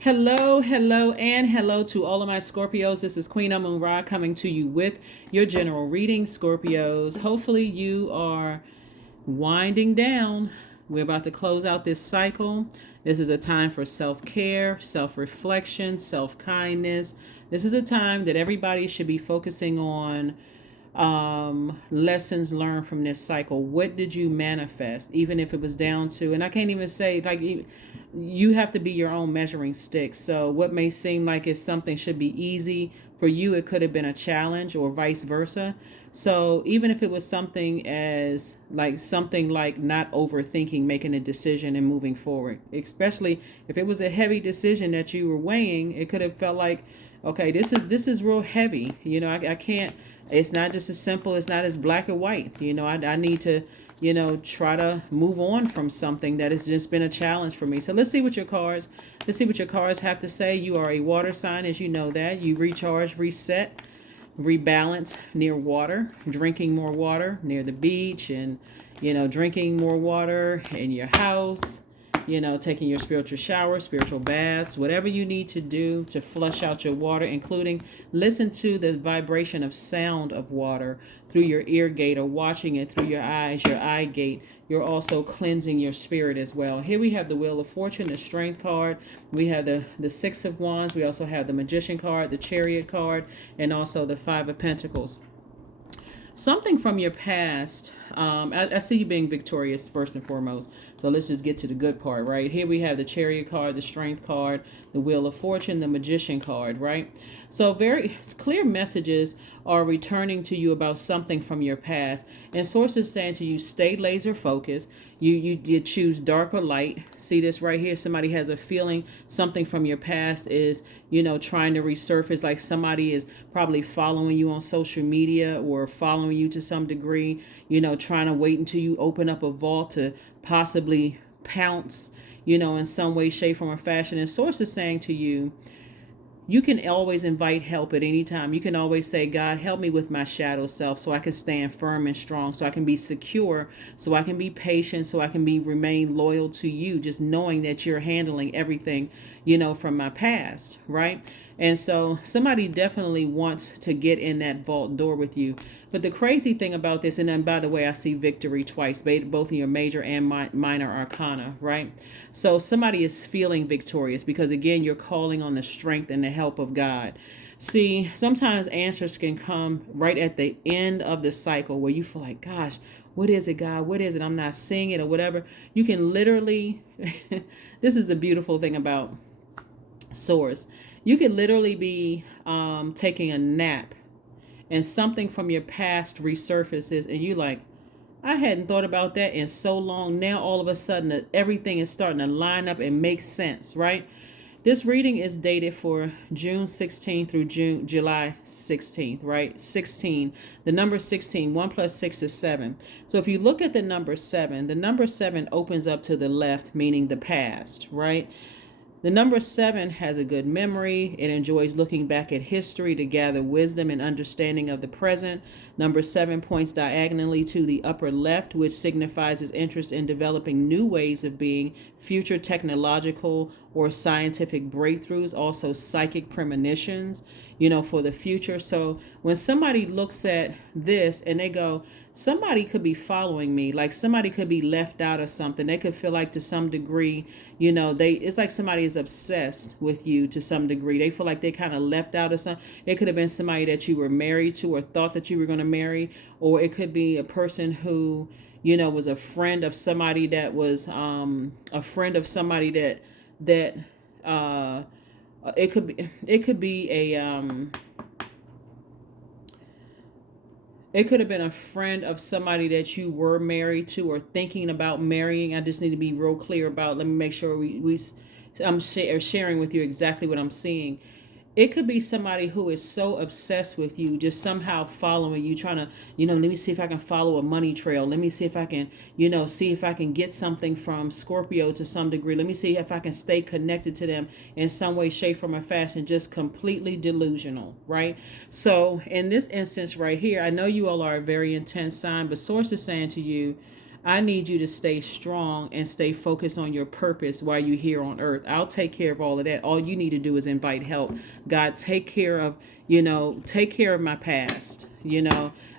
Hello, hello, and hello to all of my Scorpios. This is Queen Amun Ra coming to you with your general reading, Scorpios. Hopefully, you are winding down. We're about to close out this cycle. This is a time for self care, self reflection, self kindness. This is a time that everybody should be focusing on lessons learned from this cycle. What did you manifest? Even if it was down to, and I can't even say, like, you have to be your own measuring stick. So what may seem like it's something should be easy for you, it could have been a challenge, or vice versa. So even if it was something like not overthinking making a decision and moving forward, especially if it was a heavy decision that you were weighing, it could have felt like, okay, this is real heavy. I can't. It's not just as simple. It's not as black and white. I need to try to move on from something that has just been a challenge for me. So let's see what your cards have to say. You are a water sign, as you know that. You recharge, reset, rebalance near water, drinking more water near the beach, and drinking more water in your house, taking your spiritual shower, spiritual baths, whatever you need to do to flush out your water, including listen to the vibration of sound of water through your ear gate, or watching it through your eyes, your eye gate. You're also cleansing your spirit as well. Here we have the Wheel of Fortune, the Strength card. We have the Six of Wands. We also have the Magician card, the Chariot card, and also the Five of Pentacles. Something from your past. I see you being victorious first and foremost. So let's just get to the good part, right? Here we have the Chariot card, the Strength card, the Wheel of Fortune, the Magician card, right? So very clear messages are returning to you about something from your past. And sources saying to you, stay laser focused. You choose dark or light. See this right here? Somebody has a feeling something from your past is, trying to resurface. Like somebody is probably following you on social media or following you to some degree, trying to wait until you open up a vault to possibly pounce, in some way, shape, form, or fashion. And sources saying to you, you can always invite help at any time. You can always say, God, help me with my shadow self so I can stand firm and strong, so I can be secure, so I can be patient, so I can remain loyal to you, just knowing that you're handling everything, from my past, right? And so somebody definitely wants to get in that vault door with you. But the crazy thing about this, and then by the way, I see victory twice, both in your major and minor arcana, right? So somebody is feeling victorious because, again, you're calling on the strength and the help of God. See, sometimes answers can come right at the end of the cycle where you feel like, gosh, what is it, God? What is it? I'm not seeing it, or whatever. You can literally, this is the beautiful thing about Source. You could literally be taking a nap and something from your past resurfaces, and you like, I hadn't thought about that in so long. Now all of a sudden everything is starting to line up and make sense, right? This reading is dated for June 16th through July 16th, right? 16. The number 16, 1 plus 6 is 7. So if you look at the number 7, the number 7 opens up to the left, meaning the past, right? The number 7 has a good memory. It enjoys looking back at history to gather wisdom and understanding of the present. Number 7 points diagonally to the upper left, which signifies its interest in developing new ways of being, future technological or scientific breakthroughs, also psychic premonitions, for the future. So when somebody looks at this and they go, somebody could be following me, like somebody could be left out of something. They could feel like to some degree, it's like somebody is obsessed with you to some degree. They feel like they kind of left out of something. It could have been somebody that you were married to or thought that you were going to marry, or it could be a person who, was a friend of somebody that was a friend of somebody that it could be it could have been a friend of somebody that you were married to or thinking about marrying. I just need to be real clear about, let me make sure I'm sharing with you exactly what I'm seeing. It could be somebody who is so obsessed with you, just somehow following you, trying to, let me see if I can follow a money trail. Let me see if I can, see if I can get something from Scorpio to some degree. Let me see if I can stay connected to them in some way, shape, form, or fashion. Just completely delusional, right? So in this instance right here, I know you all are a very intense sign, but Source is saying to you, I need you to stay strong and stay focused on your purpose while you're here on earth. I'll take care of all of that. All you need to do is invite help. God, take care of, take care of my past.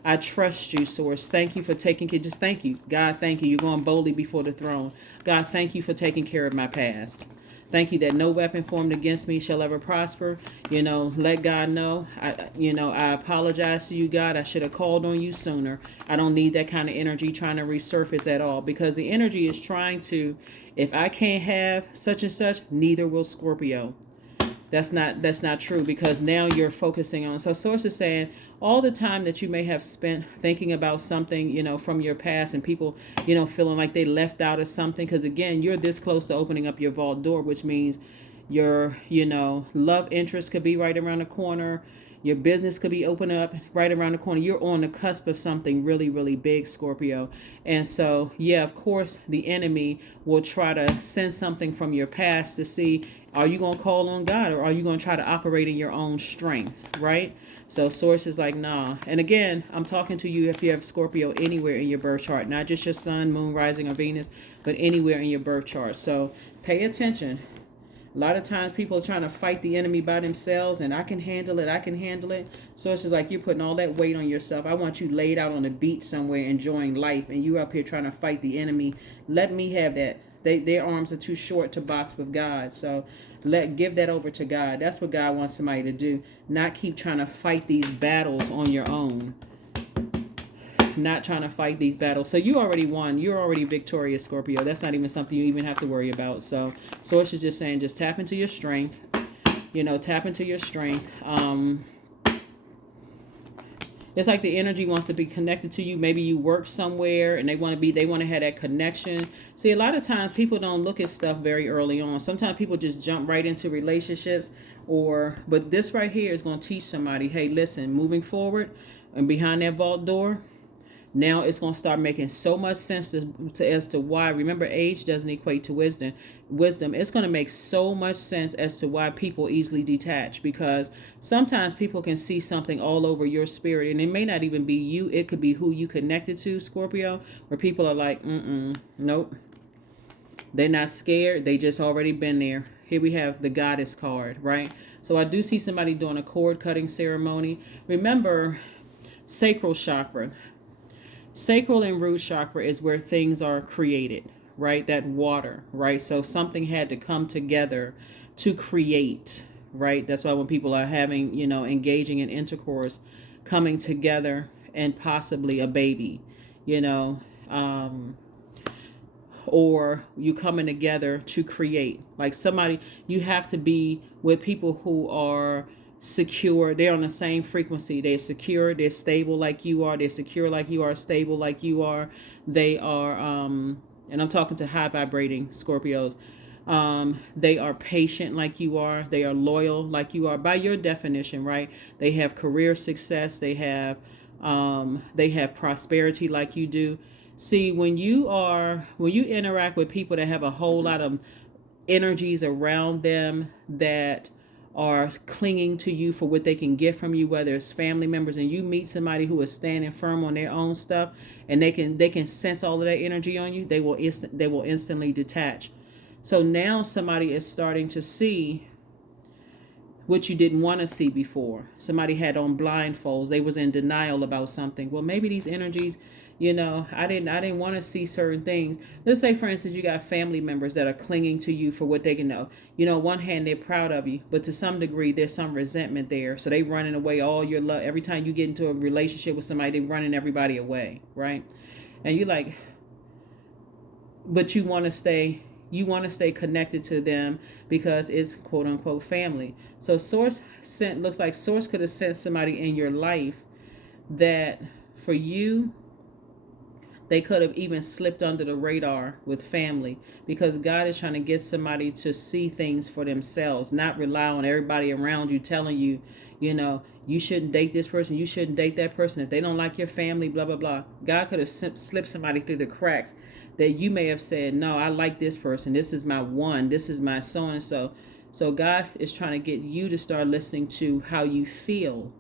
I trust you, Source. Thank you for taking care. Just thank you. God, thank you. You're going boldly before the throne. God, thank you for taking care of my past. Thank you that no weapon formed against me shall ever prosper. Let God know. I apologize to you, God. I should have called on you sooner. I don't need that kind of energy trying to resurface at all, because the energy is trying to, if I can't have such and such, neither will Scorpio. That's not true, because now you're focusing on. So Source is saying all the time that you may have spent thinking about something, from your past, and people, feeling like they left out of something, because again, you're this close to opening up your vault door, which means your, love interest could be right around the corner. Your business could be open up right around the corner. You're on the cusp of something really, really big, Scorpio. And so, yeah, of course, the enemy will try to send something from your past to see, are you going to call on God, or are you going to try to operate in your own strength, right? So Source is like, nah. And again, I'm talking to you if you have Scorpio anywhere in your birth chart, not just your sun, moon, rising, or Venus, but anywhere in your birth chart. So pay attention. A lot of times people are trying to fight the enemy by themselves, and I can handle it. So it's just like you're putting all that weight on yourself. I want you laid out on the beach somewhere enjoying life, and you up here trying to fight the enemy. Let me have that. Their arms are too short to box with God. So give that over to God. That's what God wants somebody to do. Not keep trying to fight these battles on your own. Not trying to fight these battles. So you already won. You're already victorious, Scorpio. That's not even something you even have to worry about. So Source is just saying, just tap into your strength. Tap into your strength. It's like the energy wants to be connected to you. Maybe you work somewhere and they want to have that connection. See, a lot of times people don't look at stuff very early on. Sometimes people just jump right into relationships, but this right here is going to teach somebody, hey, listen, moving forward and behind that vault door, now it's going to start making so much sense as to why. Remember, age doesn't equate to wisdom. It's going to make so much sense as to why people easily detach, because sometimes people can see something all over your spirit, and it may not even be you. It could be who you connected to, Scorpio, where people are like, nope. They're not scared. They just already been there. Here we have the Goddess card, right? So I do see somebody doing a cord cutting ceremony. Remember, sacral chakra. Sacral and root chakra is where things are created, right? That water, right? So something had to come together to create, right? That's why when people are having, engaging in intercourse, coming together and possibly a baby, or you coming together to create. Like somebody, you have to be with people who are secure. They're on the same frequency. They're secure. They're stable like you are. They're secure like you are. Stable like you are. They are, and I'm talking to high vibrating Scorpios. They are patient like you are. They are loyal like you are. By your definition, right? They have career success. They have prosperity like you do. See, when you interact with people that have a whole lot of energies around them that are clinging to you for what they can get from you, whether it's family members, and you meet somebody who is standing firm on their own stuff, and they can sense all of that energy on you, they will instantly detach. So now somebody is starting to see what you didn't want to see before. Somebody had on blindfolds. They was in denial about something. Well, maybe these energies, I didn't want to see certain things. Let's say, for instance, you got family members that are clinging to you for what they can know. On one hand, they're proud of you, but to some degree, there's some resentment there. So they running away all your love. Every time you get into a relationship with somebody, they're running everybody away, right? And you're like, but you want to stay connected to them because it's quote unquote family. So looks like Source could have sent somebody in your life that for you, they could have even slipped under the radar with family, because God is trying to get somebody to see things for themselves, not rely on everybody around you telling you, you shouldn't date this person, you shouldn't date that person, if they don't like your family, blah, blah, blah. God could have slipped somebody through the cracks that you may have said, no, I like this person. This is my one. This is my so-and-so. So God is trying to get you to start listening to how you feel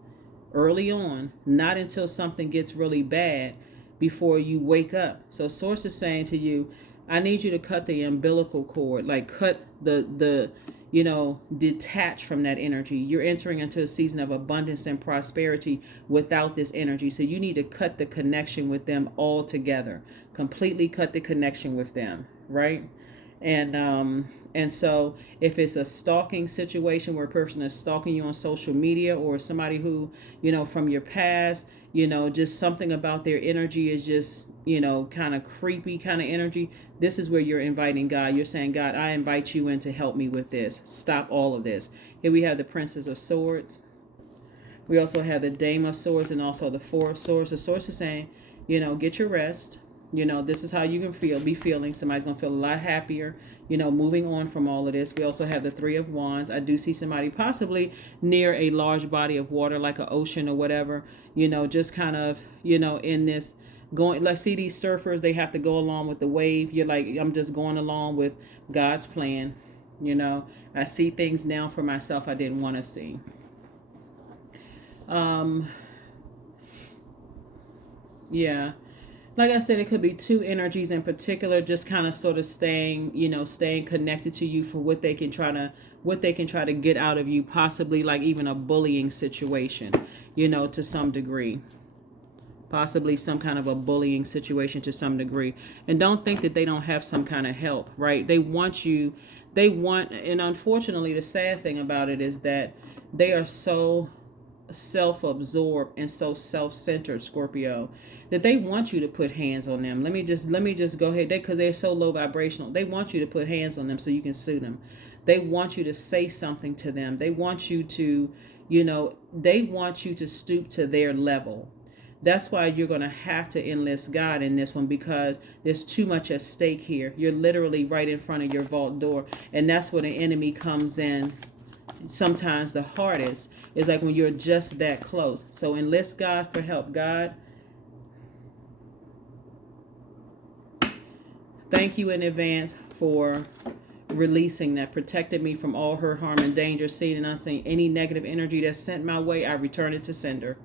early on, not until something gets really bad. before you wake up. So source is saying to you, I need you to cut the umbilical cord, like cut the detach from that energy. You're entering into a season of abundance and prosperity without this energy. So you need to cut the connection with them altogether. Completely cut the connection with them, right? And so if it's a stalking situation where a person is stalking you on social media, or somebody who, from your past, just something about their energy is just, kind of creepy kind of energy. This is where you're inviting God. You're saying, God, I invite you in to help me with this. Stop all of this. Here we have the Princess of Swords. We also have the Dame of Swords and also the Four of Swords. The Swords is saying, get your rest. This is how you can be feeling. Somebody's going to feel a lot happier, moving on from all of this. We also have the Three of Wands. I do see somebody possibly near a large body of water, like an ocean or whatever, just kind of, in this going, like, see these surfers, they have to go along with the wave. You're like, I'm just going along with God's plan. I see things now for myself I didn't want to see. Yeah. Like I said, it could be two energies in particular, just kind of sort of staying connected to you for what they can try to get out of you, possibly like even a bullying situation, to some degree. Possibly some kind of a bullying situation to some degree. And don't think that they don't have some kind of help, right? And unfortunately, the sad thing about it is that they are so self-absorbed and so self-centered, Scorpio, that they want you to put hands on them. Let me just go ahead, because they're so low vibrational. They want you to put hands on them so you can sue them. They want you to say something to them. They want you to, stoop to their level. That's why you're going to have to enlist God in this one, because there's too much at stake here. You're literally right in front of your vault door, and that's where the enemy comes in. Sometimes the hardest is like when you're just that close. So enlist God for help. God, thank you in advance for releasing that, protected me from all hurt, harm, and danger, seen and unseen. Any negative energy that's sent my way, I return it to sender.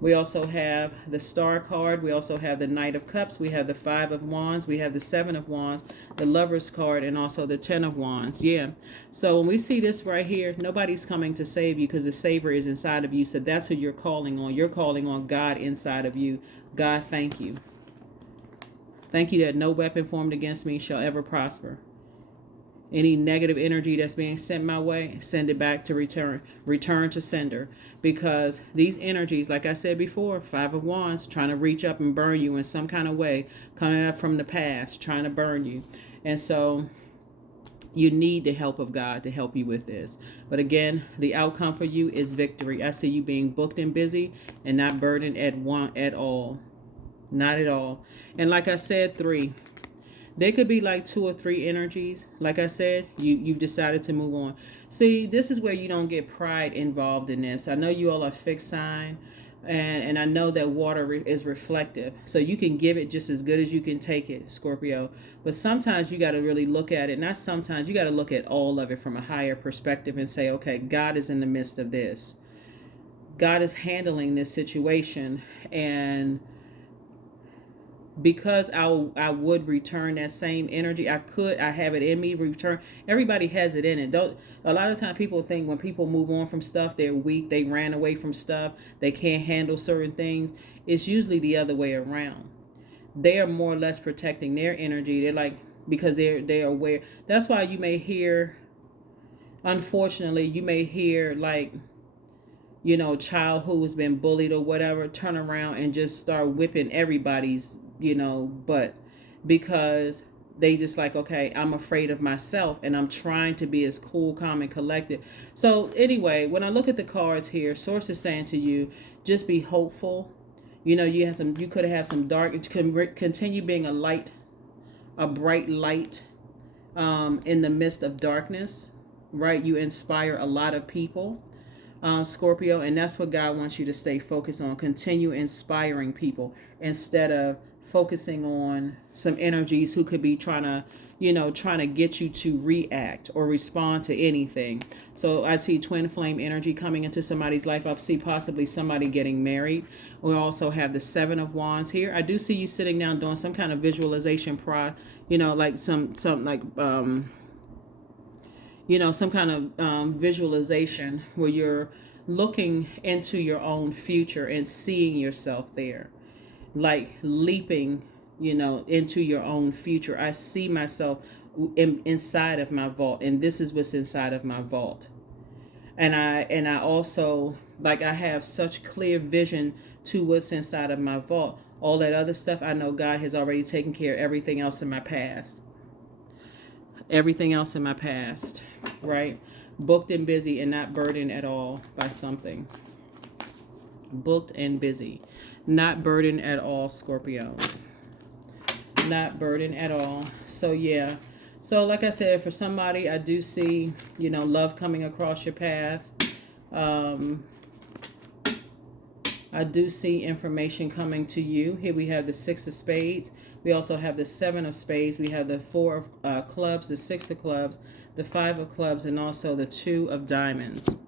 We also have the Star card. We also have the Knight of Cups. We have the Five of Wands. We have the Seven of Wands, the Lover's card, and also the Ten of Wands. Yeah. So when we see this right here, nobody's coming to save you, because the Savior is inside of you. So that's who you're calling on. You're calling on God inside of you. God, thank you. Thank you that no weapon formed against me shall ever prosper. Any negative energy that's being sent my way, send it back to return to sender. Because these energies, like I said before, Five of Wands, trying to reach up and burn you in some kind of way, coming up from the past, trying to burn you. And so you need the help of God to help you with this. But again, the outcome for you is victory. I see you being booked and busy and not burdened at all. Not at all. And like I said, 3. There could be like 2 or 3 energies. Like I said, you've decided to move on. See, this is where you don't get pride involved in this. I know you all are fixed sign, and I know that water is reflective. So you can give it just as good as you can take it, Scorpio. But sometimes you got to really look at it. Not sometimes. You got to look at all of it from a higher perspective and say, okay, God is in the midst of this. God is handling this situation, and because I would return that same energy. I have it in me, return. Everybody has it in it. A lot of times people think when people move on from stuff, they're weak, they ran away from stuff, they can't handle certain things. It's usually the other way around. They are more or less protecting their energy. They're like, because they're aware. That's why you may hear, unfortunately, like, child who's been bullied or whatever, turn around and just start whipping everybody's, butt, because they just like, okay, I'm afraid of myself and I'm trying to be as cool, calm, and collected. So anyway, when I look at the cards here, Source is saying to you, just be hopeful. You could have some dark, continue being a bright light in the midst of darkness, right? You inspire a lot of people. Scorpio, and that's what God wants you to stay focused on. Continue inspiring people instead of focusing on some energies who could be trying to, trying to get you to react or respond to anything. So I see twin flame energy coming into somebody's life. I see possibly somebody getting married. We also have the Seven of Wands here. I do see you sitting down doing some kind of visualization like some like some kind of visualization where you're looking into your own future and seeing yourself there, like leaping, into your own future. I see myself inside of my vault, and this is what's inside of my vault. And I also, like, I have such clear vision to what's inside of my vault. All that other stuff, I know God has already taken care of everything else in my past. Everything else in my past, right? Booked and busy and not burdened at all by something. Booked and busy. Not burdened at all, Scorpios. Not burdened at all. So, yeah. So, like I said, for somebody, I do see, love coming across your path. I do see information coming to you. Here we have the Six of Spades. We also have the Seven of Spades. We have the Four of Clubs, the Six of Clubs, the Five of Clubs, and also the Two of Diamonds.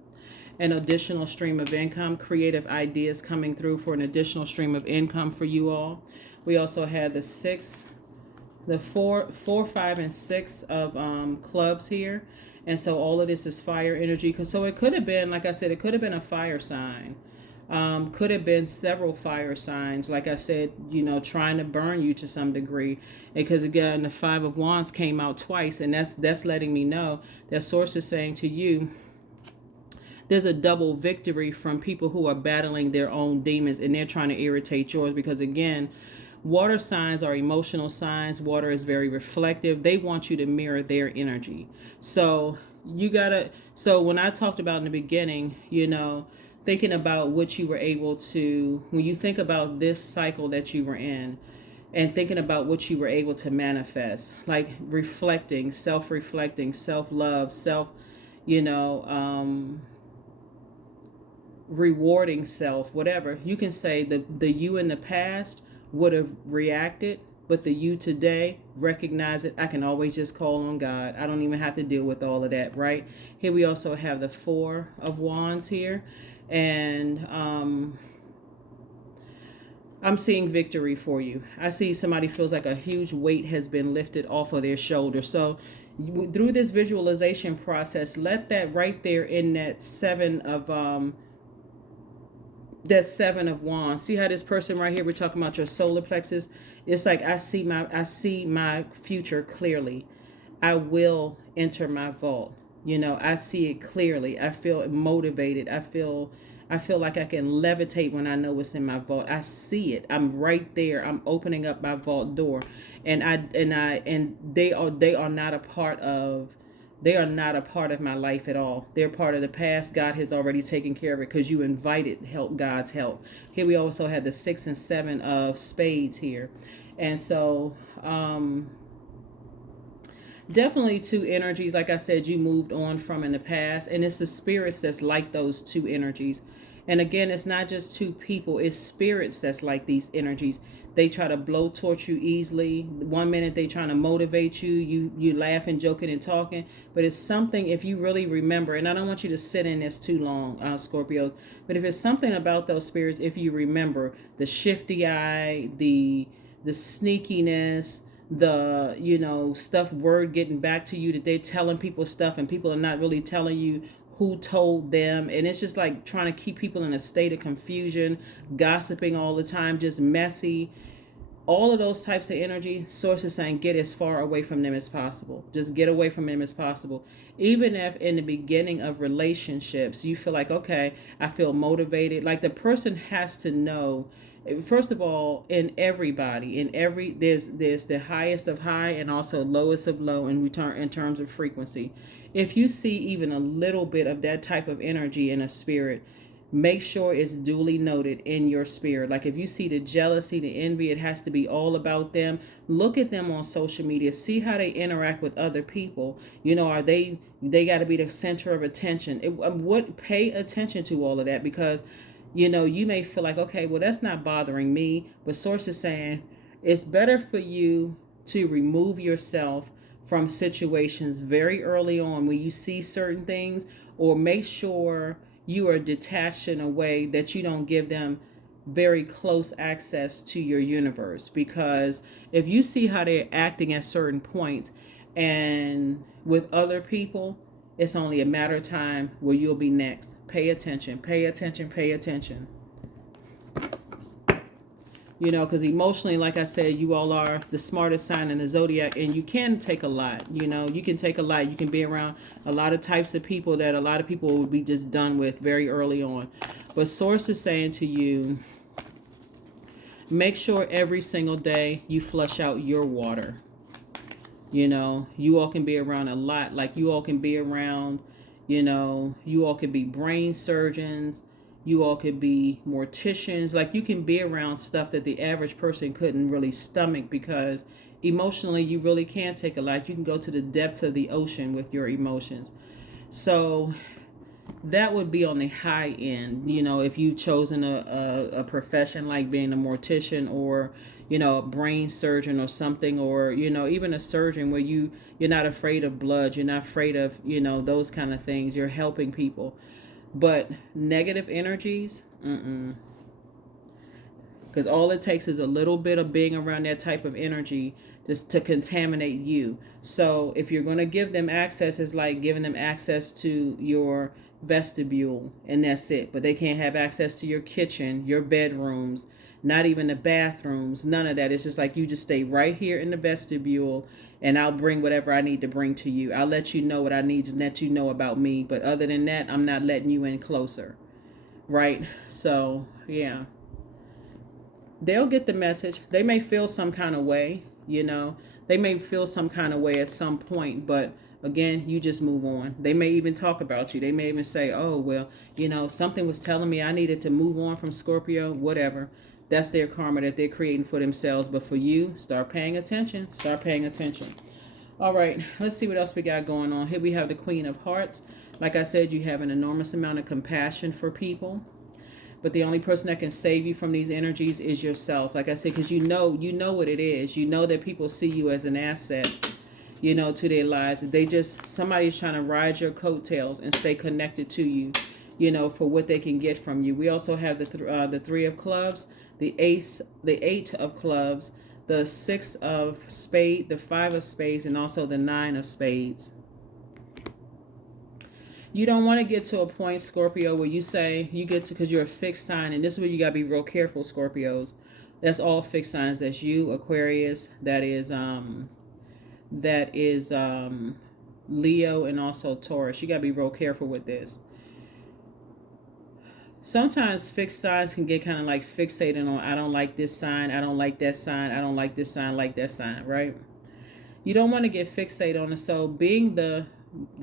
An additional stream of income, creative ideas coming through for an additional stream of income for you all. We also have the four, 5, and 6 of clubs here. And so all of this is fire energy. So it could have been, like I said, it could have been a fire sign. Could have been several fire signs, like I said, trying to burn you to some degree. Because again, the Five of Wands came out twice, and that's letting me know that source is saying to you, there's a double victory from people who are battling their own demons, and they're trying to irritate yours. Because again, water signs are emotional signs. Water is very reflective. They want you to mirror their energy. So when I talked about in the beginning, thinking about what you were able to, when you think about this cycle that you were in, and thinking about what you were able to manifest, like reflecting, self-love, rewarding self, whatever. You can say the you in the past would have reacted, but the you today recognize it. I can always just call on God. I don't even have to deal with all of that, right? Here we also have the Four of Wands here. And I'm seeing victory for you. I see somebody feels like a huge weight has been lifted off of their shoulders. So through this visualization process, let that right there in that Seven of Wands. See how this person right here, we're talking about your solar plexus. It's like I see my future clearly. I will enter my vault. I see it clearly. I feel motivated. I feel like I can levitate when I know what's in my vault. I see it. I'm right there. I'm opening up my vault door, and they are not a part of. They are not a part of my life at all. They're part of the past. God has already taken care of it because you invited God's help. Here we also have the 6 and 7 of spades here, and so. Definitely two energies, like I said, you moved on from in the past. And it's the spirits that's like those two energies. And again, it's not just two people. It's spirits that's like these energies. They try to blowtorch you easily. 1 minute they trying to motivate you. You laughing, joking, and talking. But it's something, if you really remember, and I don't want you to sit in this too long, Scorpios. But if it's something about those spirits, if you remember, the shifty eye, the sneakiness, the stuff, word getting back to you, that they're telling people stuff and people are not really telling you who told them, and it's just like trying to keep people in a state of confusion, gossiping all the time, just messy. All of those types of energy, source is saying get as far away from them as possible. Just get away from them as possible. Even if in the beginning of relationships you feel like, okay, I feel motivated, like the person has to know. First of all, there's the highest of high and also lowest of low in terms of frequency. If you see even a little bit of that type of energy in a spirit, make sure it's duly noted in your spirit. Like if you see the jealousy, the envy, it has to be all about them. Look at them on social media. See how they interact with other people. Are they got to be the center of attention? Pay attention to all of that, because you may feel like, okay, well, that's not bothering me. But source is saying it's better for you to remove yourself from situations very early on when you see certain things, or make sure you are detached in a way that you don't give them very close access to your universe. Because if you see how they're acting at certain points and with other people, it's only a matter of time where you'll be next. Pay attention, pay attention, pay attention. You know, because emotionally, like I said, you all are the smartest sign in the zodiac, and you can take a lot. You know, you can take a lot. You can be around a lot of types of people that a lot of people would be just done with very early on. But Source is saying to you, make sure every single day you flush out your water. You know, you all can be around a lot. Like, you all can be around, you know, you all could be brain surgeons. You all could be morticians. Like, you can be around stuff that the average person couldn't really stomach, because emotionally you really can take a lot. You can go to the depths of the ocean with your emotions. So that would be on the high end. You know, if you've chosen a profession like being a mortician, or, you know, a brain surgeon or something, or, you know, even a surgeon where you're not afraid of blood, you're not afraid of, you know, those kind of things. You're helping people. But negative energies, because all it takes is a little bit of being around that type of energy just to contaminate you. So if you're going to give them access, it's like giving them access to your vestibule, and that's it. But they can't have access to your kitchen, your bedrooms, not even the bathrooms, none of that. It's just like, you just stay right here in the vestibule, and I'll bring whatever I need to bring to you. I'll let you know what I need to let you know about me. But other than that, I'm not letting you in closer. Right? So, yeah. They'll get the message. They may feel some kind of way, you know. They may feel some kind of way at some point, but again, you just move on. They may even talk about you. They may even say, oh, well, you know, something was telling me I needed to move on from Scorpio, whatever. That's their karma that they're creating for themselves. But for you, start paying attention. Start paying attention. All right, let's see what else we got going on. Here we have the Queen of Hearts. Like I said, you have an enormous amount of compassion for people. But the only person that can save you from these energies is yourself. Like I said, because you know what it is. You know that people see you as an asset, you know, to their lives. They just, somebody's trying to ride your coattails and stay connected to you, you know, for what they can get from you. We also have the Three of Clubs, the Eight of Clubs, the Six of Spades, the Five of Spades, and also the Nine of Spades. You don't want to get to a point, Scorpio, where you say you get to, because you're a fixed sign, and this is where you got to be real careful, Scorpios. That's all fixed signs. That's you, Aquarius. That is Leo, and also Taurus. You got to be real careful with this. Sometimes fixed signs can get kind of like fixated on, I don't like this sign, I don't like that sign, I don't like this sign, like that sign, right? You don't want to get fixated on it. So being the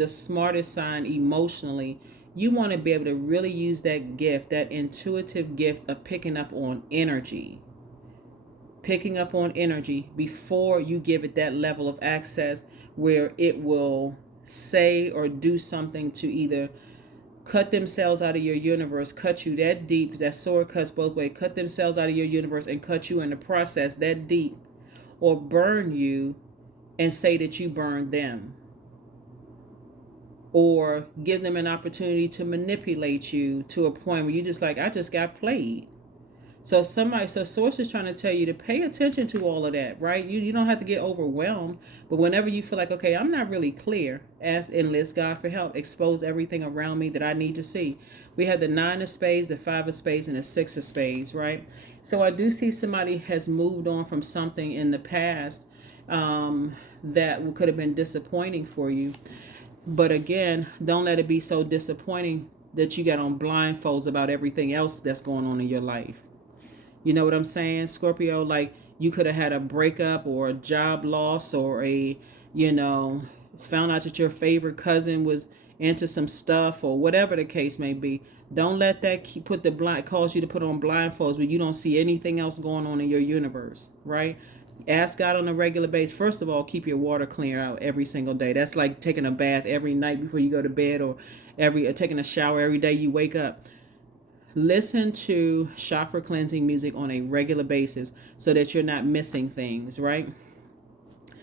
smartest sign emotionally, you want to be able to really use that gift, that intuitive gift of picking up on energy before you give it that level of access where it will say or do something to either cut themselves out of your universe, cut you that deep, because that sword cuts both ways, cut themselves out of your universe and cut you in the process that deep, or burn you and say that you burned them, or give them an opportunity to manipulate you to a point where you just like, I just got played. So Source is trying to tell you to pay attention to all of that, right? You don't have to get overwhelmed, but whenever you feel like, okay, I'm not really clear, ask and enlist God for help. Expose everything around me that I need to see. We have the Nine of Spades, the Five of Spades, and the Six of Spades, right? So I do see somebody has moved on from something in the past that could have been disappointing for you. But again, don't let it be so disappointing that you got on blindfolds about everything else that's going on in your life. You know what I'm saying, Scorpio? Like, you could have had a breakup or a job loss, or found out that your favorite cousin was into some stuff, or whatever the case may be. Don't let that cause you to put on blindfolds where you don't see anything else going on in your universe, right? Ask God on a regular basis. First of all, keep your water clear out every single day. That's like taking a bath every night before you go to bed, or taking a shower every day you wake up. Listen to chakra cleansing music on a regular basis so that you're not missing things, right?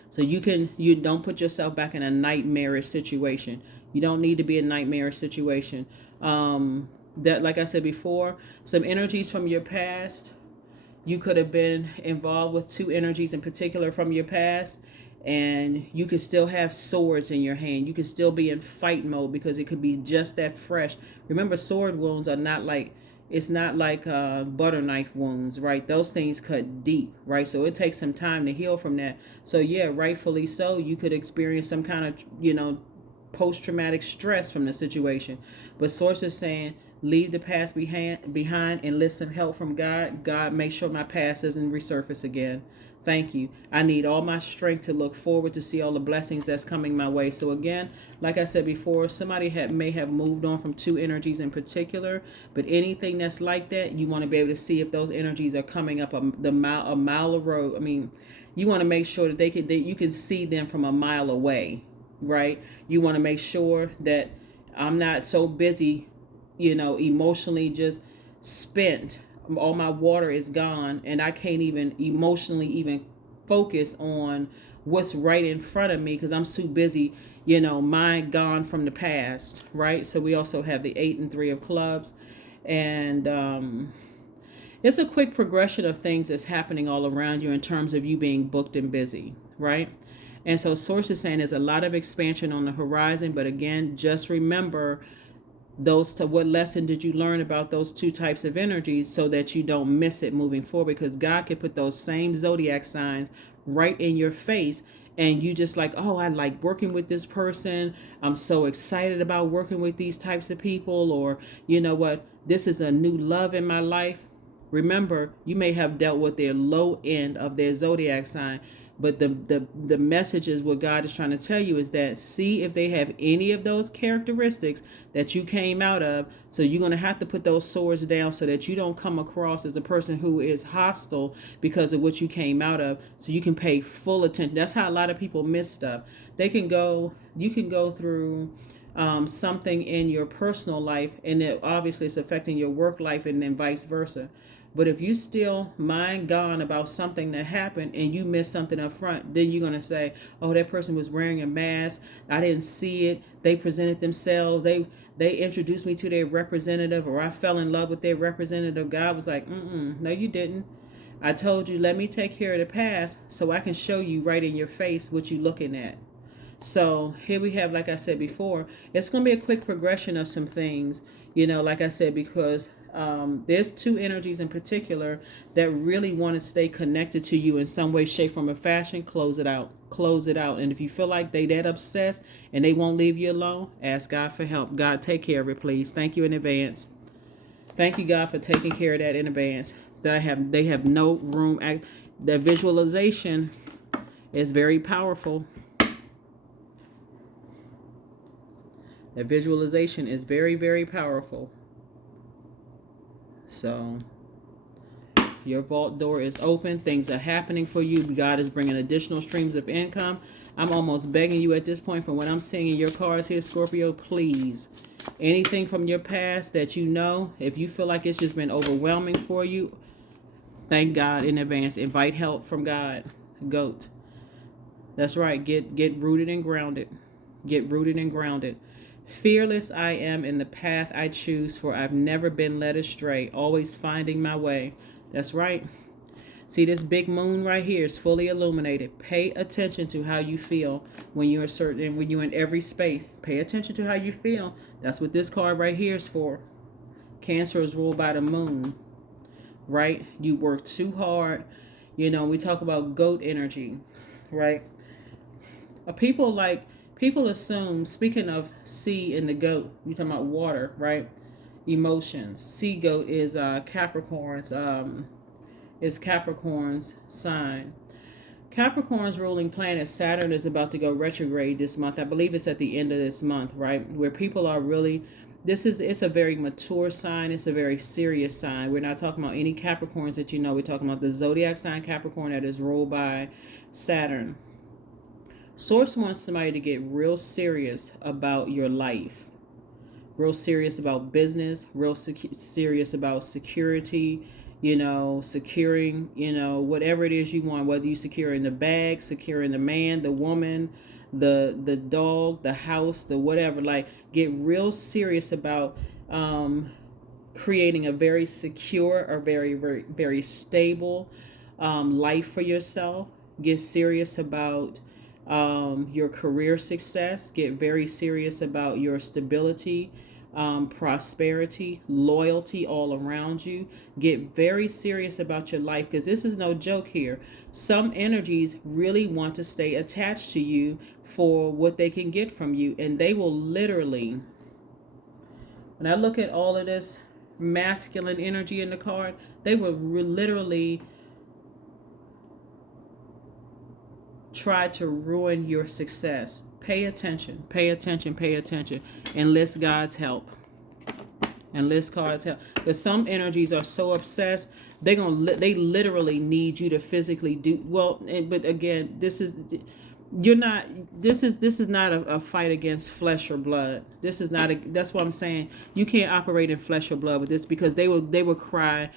So you don't put yourself back in a nightmarish situation. You don't need to be in a nightmarish situation. That, like I said before, some energies from your past. You could have been involved with two energies in particular from your past, and you could still have swords in your hand. You could still be in fight mode because it could be just that fresh. Remember, sword wounds are not like, it's not like butter knife wounds, right? Those things cut deep, right? So it takes some time to heal from that. So yeah, rightfully so, you could experience some kind of, post-traumatic stress from the situation. But source is saying, leave the past behind and listen help from God. God, make sure my past doesn't resurface again. Thank you. I need all my strength to look forward to see all the blessings that's coming my way. So again, like I said before, somebody may have moved on from two energies in particular, but anything that's like that, you want to be able to see if those energies are coming up a mile of road. I mean, you want to make sure that you can see them from a mile away, right? You want to make sure that I'm not so busy, emotionally just spent. All my water is gone and I can't even emotionally even focus on what's right in front of me because I'm too busy, mind gone from the past, right? So we also have the 8 and 3 of clubs, and it's a quick progression of things that's happening all around you in terms of you being booked and busy, right? And so source is saying there's a lot of expansion on the horizon, but again, just remember what lesson did you learn about those two types of energies so that you don't miss it moving forward, because God could put those same zodiac signs right in your face and you just like, oh, I like working with this person, I'm so excited about working with these types of people, or you know what, this is a new love in my life. Remember, you may have dealt with their low end of their zodiac sign, but the message is what God is trying to tell you is that see if they have any of those characteristics that you came out of. So you're going to have to put those swords down so that you don't come across as a person who is hostile because of what you came out of. So you can pay full attention. That's how a lot of people miss stuff. You can go through something in your personal life, and it obviously it's affecting your work life, and then vice versa. But if you still mind gone about something that happened and you missed something up front, then you're going to say, oh, that person was wearing a mask, I didn't see it, they presented themselves, they introduced me to their representative, or I fell in love with their representative. God was like, no, you didn't. I told you, let me take care of the past so I can show you right in your face what you're looking at. So here we have, like I said before, it's going to be a quick progression of some things, like I said, because there's two energies in particular that really want to stay connected to you in some way, shape, form, or fashion. Close it out. And if you feel like they that obsessed and they won't leave you alone, ask God for help. God, take care of it, please. Thank you in advance. Thank you, God, for taking care of that in advance. They have no room. That visualization is very powerful. That visualization is very, very powerful. So your vault door is open. Things are happening for you. God is bringing additional streams of income. I'm almost begging you at this point, from what I'm seeing in your cards here, Scorpio, please, anything from your past that if you feel like it's just been overwhelming for you, thank God in advance. Invite help from God. Goat. That's right. Get rooted and grounded. Get rooted and grounded. Fearless I am in the path I choose, for I've never been led astray, always finding my way. That's right. See, this big moon right here is fully illuminated. Pay attention to how you feel when you're certain, when you're in every space. Pay attention to how you feel. That's what this card right here is for. Cancer is ruled by the moon, right? You work too hard. We talk about goat energy, right? People assume, speaking of sea and the goat, you're talking about water, right? Emotions. Sea goat is Capricorn's sign. Capricorn's ruling planet Saturn is about to go retrograde this month. I believe it's at the end of this month, right? Where people are really, it's a very mature sign. It's a very serious sign. We're not talking about any Capricorns that We're talking about the zodiac sign Capricorn that is ruled by Saturn. Source wants somebody to get real serious about your life, real serious about business, real serious about security, securing, whatever it is you want, whether you securing the bag, securing the man, the woman, the dog, the house, the whatever. Like, get real serious about creating a very secure or very, very, very stable life for yourself. Get serious about your career success. Get very serious about your stability, prosperity, loyalty all around you. Get very serious about your life, because this is no joke here. Some energies really want to stay attached to you for what they can get from you, and they will literally, when I look at all of this masculine energy in the card, they will literally try to ruin your success. Pay attention, pay attention, pay attention. Enlist God's help. Enlist God's help. Because some energies are so obsessed, they literally need you to physically do well. But again, this is not a fight against flesh or blood. This is not that's what I'm saying. You can't operate in flesh or blood with this, because they will cry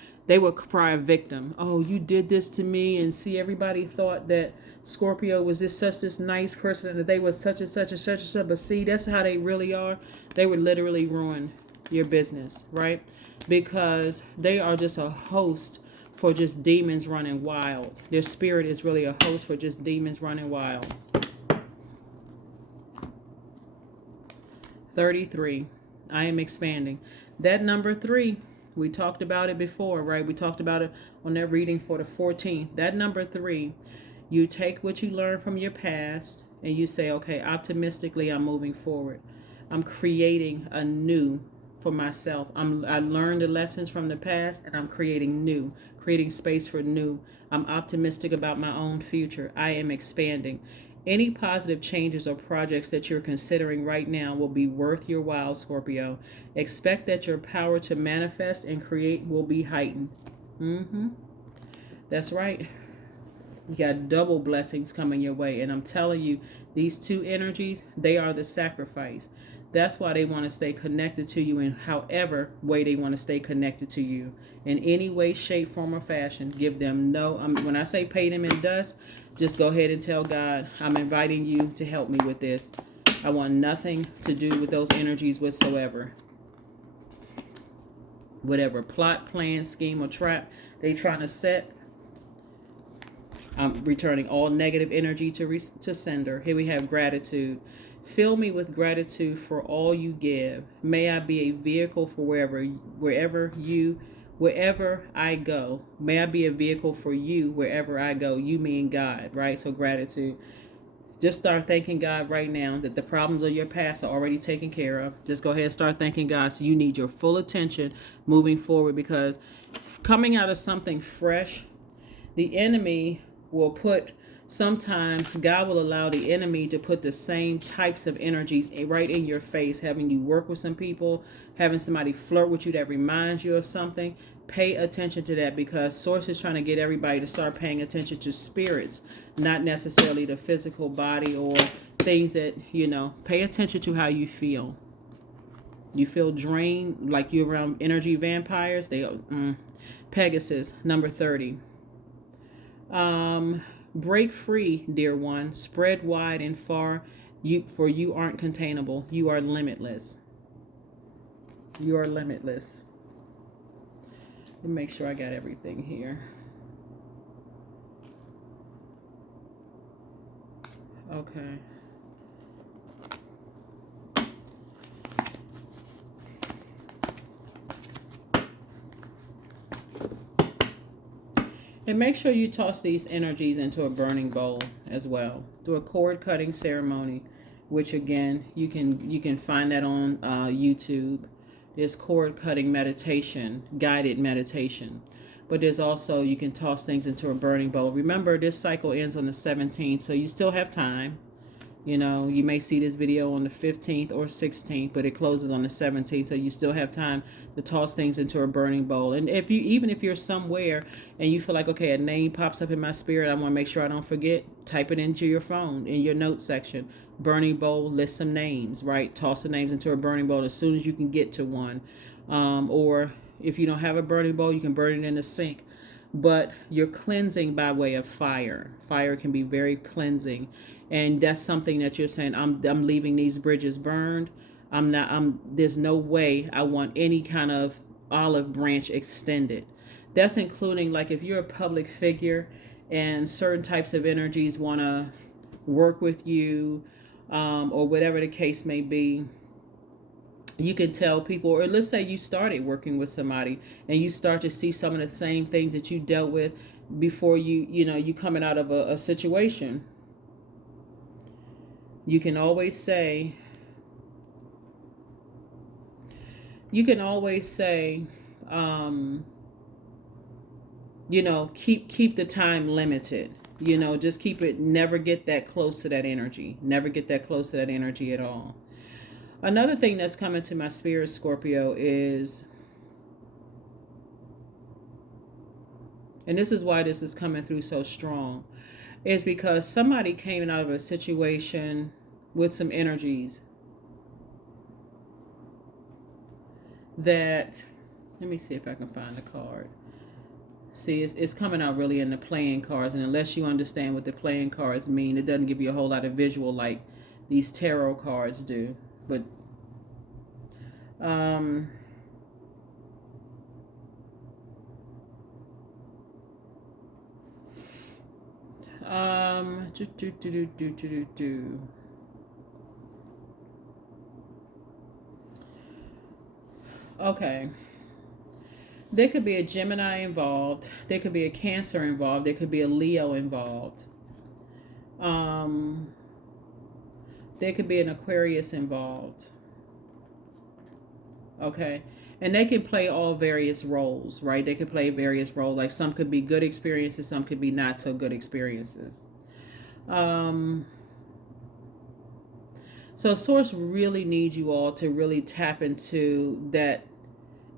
victim. Oh, you did this to me. And see, everybody thought that Scorpio was this nice person, that they was such and such and such and such. But see, that's how they really are. They would literally ruin your business, right? Because they are just a host for just demons running wild. Their spirit is really a host for just demons running wild. 33. I am expanding. That number 3, we talked about it before, right? We talked about it on that reading for the 14th. That number 3, you take what you learned from your past and you say, okay, optimistically, I'm moving forward. I'm creating a new for myself. I learned the lessons from the past, and I'm creating new, creating space for new. I'm optimistic about my own future. I am expanding. Any positive changes or projects that you're considering right now will be worth your while, Scorpio. Expect that your power to manifest and create will be heightened. That's right. You got double blessings coming your way. And I'm telling you, these two energies, they are the sacrifice. That's why they want to stay connected to you in however way they want to stay connected to you. In any way, shape, form, or fashion. Give them when I say pay them in dust, just go ahead and tell God, I'm inviting you to help me with this. I want nothing to do with those energies whatsoever. Whatever plot, plan, scheme, or trap they trying to set, I'm returning all negative energy to sender. Here we have gratitude. Fill me with gratitude for all you give. May I be a vehicle for wherever I go. May I be a vehicle for you wherever I go. You mean God, right? So gratitude. Just start thanking God right now that the problems of your past are already taken care of. Just go ahead and start thanking God. So you need your full attention moving forward, because coming out of something fresh, the enemy will sometimes God will allow the enemy to put the same types of energies right in your face, having you work with some people, having somebody flirt with you that reminds you of something. Pay attention to that, because Source is trying to get everybody to start paying attention to spirits, not necessarily the physical body or things that, pay attention to how you feel. You feel drained, like you're around energy vampires. Pegasus, number 30. Break free, dear one. Spread wide and far, for you aren't containable. You are limitless. You are limitless. Let me make sure I got everything here. Okay. And make sure you toss these energies into a burning bowl as well. Do a cord cutting ceremony, which again, you can find that on YouTube. There's cord cutting meditation, guided meditation. But there's also, you can toss things into a burning bowl. Remember, this cycle ends on the 17th, so you still have time. You may see this video on the 15th or 16th, but it closes on the 17th, so you still have time to toss things into a burning bowl. And even if you're somewhere and you feel like, okay, a name pops up in my spirit, I want to make sure I don't forget, type it into your phone, in your notes section. Burning bowl, list some names, right? Toss the names into a burning bowl as soon as you can get to one. Or If you don't have a burning bowl, you can burn it in the sink. But you're cleansing by way of fire. Fire can be very cleansing. And that's something that you're saying, I'm leaving these bridges burned. There's no way I want any kind of olive branch extended. That's including, like, if you're a public figure and certain types of energies want to work with you, or whatever the case may be. You can tell people, or let's say you started working with somebody and you start to see some of the same things that you dealt with before you coming out of a situation. You can always say, keep the time limited. Just keep it, never get that close to that energy. Never get that close to that energy at all. Another thing that's coming to my spirit, Scorpio, is, and this is why this is coming through so strong, is because somebody came out of a situation with some energies that, let me see if I can find the card. See, it's coming out really in the playing cards, and unless you understand what the playing cards mean, it doesn't give you a whole lot of visual like these tarot cards do. But okay. There could be a Gemini involved. There could be a Cancer involved. There could be a Leo involved. There could be an Aquarius involved. Okay. And they can play all various roles, right? They could play various roles. Like, some could be good experiences, some could be not so good experiences. So Source really needs you all to really tap into that.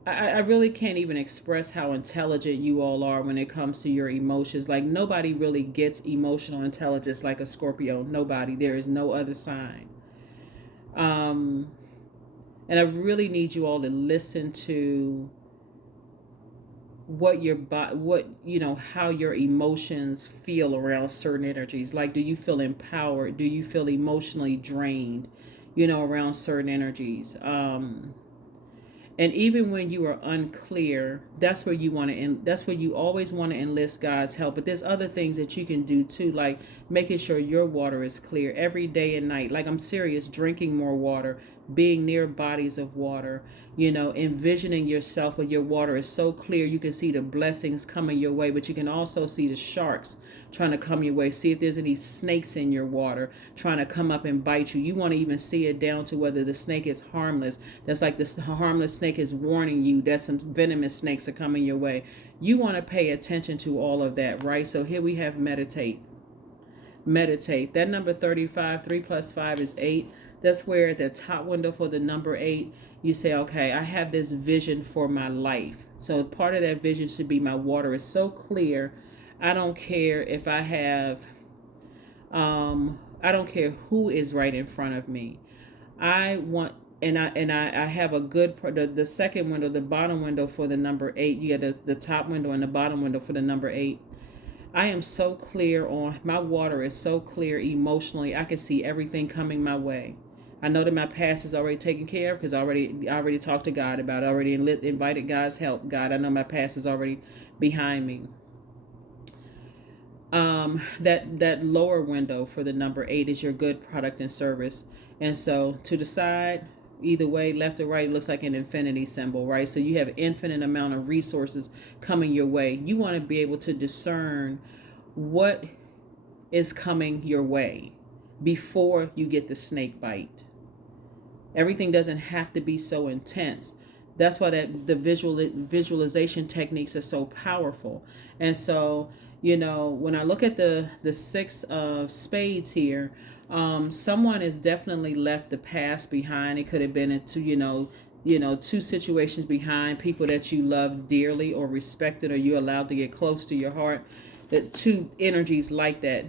I really can't even express how intelligent you all are when it comes to your emotions. Like, nobody really gets emotional intelligence like a Scorpio. Nobody. There is no other sign. And I really need you all to listen to how your emotions feel around certain energies. Like, do you feel empowered? Do you feel emotionally drained, around certain energies? And even when you are unclear, that's where you always want to enlist God's help. But there's other things that you can do too, like making sure your water is clear every day and night. Like, I'm serious, drinking more water, being near bodies of water, envisioning yourself where your water is so clear you can see the blessings coming your way, but you can also see the sharks trying to come your way. See if there's any snakes in your water trying to come up and bite you. You want to even see it down to whether the snake is harmless. That's like this harmless snake is warning you that some venomous snakes are coming your way. You want to pay attention to all of that, right? So here we have meditate. That number 35, 3 plus 5 is 8. That's where at the top window for the number 8, you say, okay, I have this vision for my life. So part of that vision should be my water is so clear. I don't care if I have, I don't care who is right in front of me. I want, and I have a good, the second window, the bottom window for the number 8, you got the top window and the bottom window for the number 8. I am so clear on, my water is so clear emotionally. I can see everything coming my way. I know that my past is already taken care of because I already talked to God about it. I already invited God's help. God, I know my past is already behind me. That lower window for the number 8 is your good product and service. And so to the side, either way, left or right, it looks like an infinity symbol, right? So you have infinite amount of resources coming your way. You want to be able to discern what is coming your way before you get the snake bite. Everything doesn't have to be so intense. That's why the visualization techniques are so powerful. And so, when I look at the 6 of spades here, someone has definitely left the past behind. It could have been two situations behind, people that you love dearly or respected or you allowed to get close to your heart. That 2 energies like that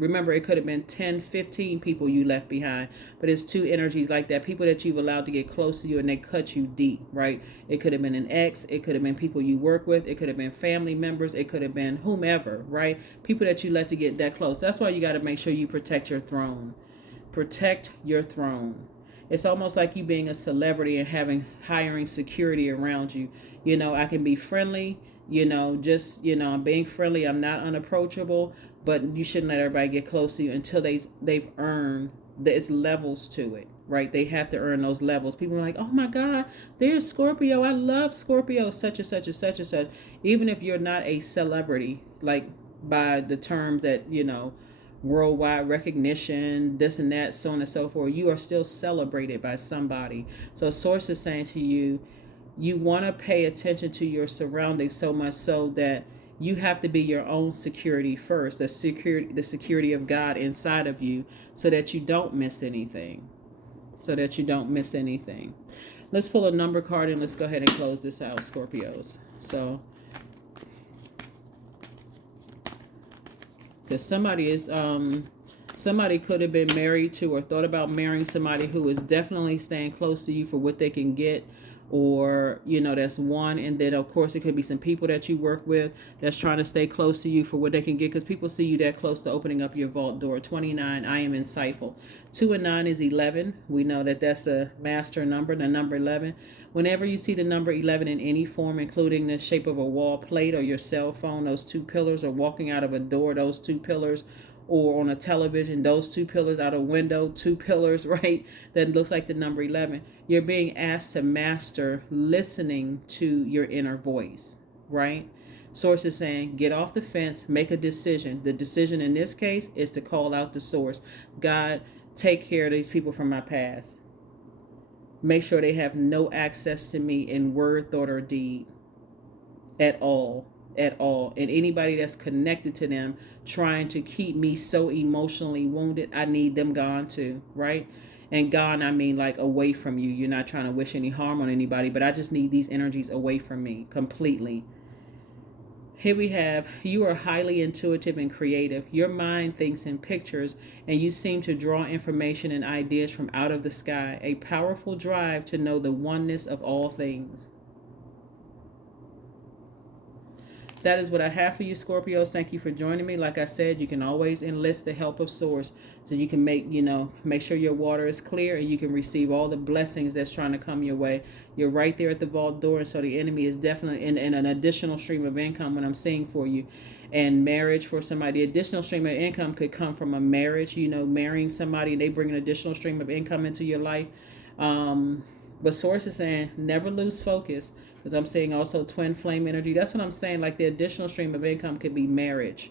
Remember, it could have been 10, 15 people you left behind, but it's two energies like that. People that you've allowed to get close to you and they cut you deep, right? It could have been an ex. It could have been people you work with. It could have been family members. It could have been whomever, right? People that you let to get that close. That's why you got to make sure you protect your throne. Protect your throne. It's almost like you being a celebrity and hiring security around you. You know, I can be friendly, I'm being friendly. I'm not unapproachable, but you shouldn't let everybody get close to you until they've earned. There's levels to it, right? They have to earn those levels. People are like, oh my God, there's Scorpio. I love Scorpio, such and such and such and such. Even if you're not a celebrity, like by the term that, worldwide recognition, this and that, so on and so forth, you are still celebrated by somebody. So source is saying to you, you want to pay attention to your surroundings so much so that you have to be your own security first, the security of God inside of you, so that you don't miss anything. Let's pull a number card and let's go ahead and close this out, Scorpios. So because somebody could have been married to or thought about marrying somebody who is definitely staying close to you for what they can get, or that's one. And then of course it could be some people that you work with that's trying to stay close to you for what they can get, because people see you that close to opening up your vault door. 29, I am insightful. 2 and 9 is 11. We know that that's the master number, the number 11. Whenever you see the number 11 in any form, including the shape of a wall plate or your cell phone, those two pillars, or walking out of a door, those two pillars, or on a television, those two pillars, out a window, two pillars, right? That looks like the number 11. You're being asked to master listening to your inner voice, right? Source is saying, get off the fence, make a decision. The decision in this case is to call out the source. God, take care of these people from my past. Make sure they have no access to me in word, thought, or deed at all. And anybody that's connected to them trying to keep me so emotionally wounded, I need them gone too, right? And gone, I mean like away from you. You're not trying to wish any harm on anybody, but I just need these energies away from me completely. Here we have, you are highly intuitive and creative. Your mind thinks in pictures, and you seem to draw information and ideas from out of the sky. A powerful drive to know the oneness of all things. That is what I have for you, Scorpios. Thank you for joining me. Like I said, you can always enlist the help of Source, so you can make sure your water is clear and you can receive all the blessings that's trying to come your way. You're right there at the vault door, and so the enemy is definitely in an additional stream of income when I'm seeing for you. And marriage for somebody, additional stream of income could come from a marriage, marrying somebody and they bring an additional stream of income into your life. But Source is saying never lose focus, because I'm seeing also twin flame energy. That's what I'm saying. Like the additional stream of income could be marriage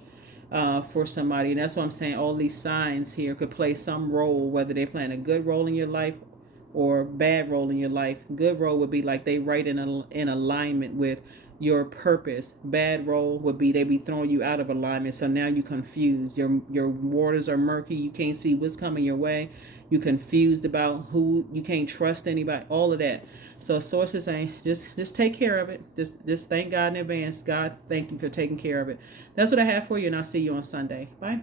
for somebody. And that's what I'm saying. All these signs here could play some role, whether they're playing a good role in your life or bad role in your life. Good role would be like they right in alignment with your purpose. Bad role would be they be throwing you out of alignment. So now you're confused. Your waters are murky. You can't see what's coming your way. You're confused about who, you can't trust anybody, all of that. So Source is saying, just take care of it. Just thank God in advance. God, thank you for taking care of it. That's what I have for you, and I'll see you on Sunday. Bye.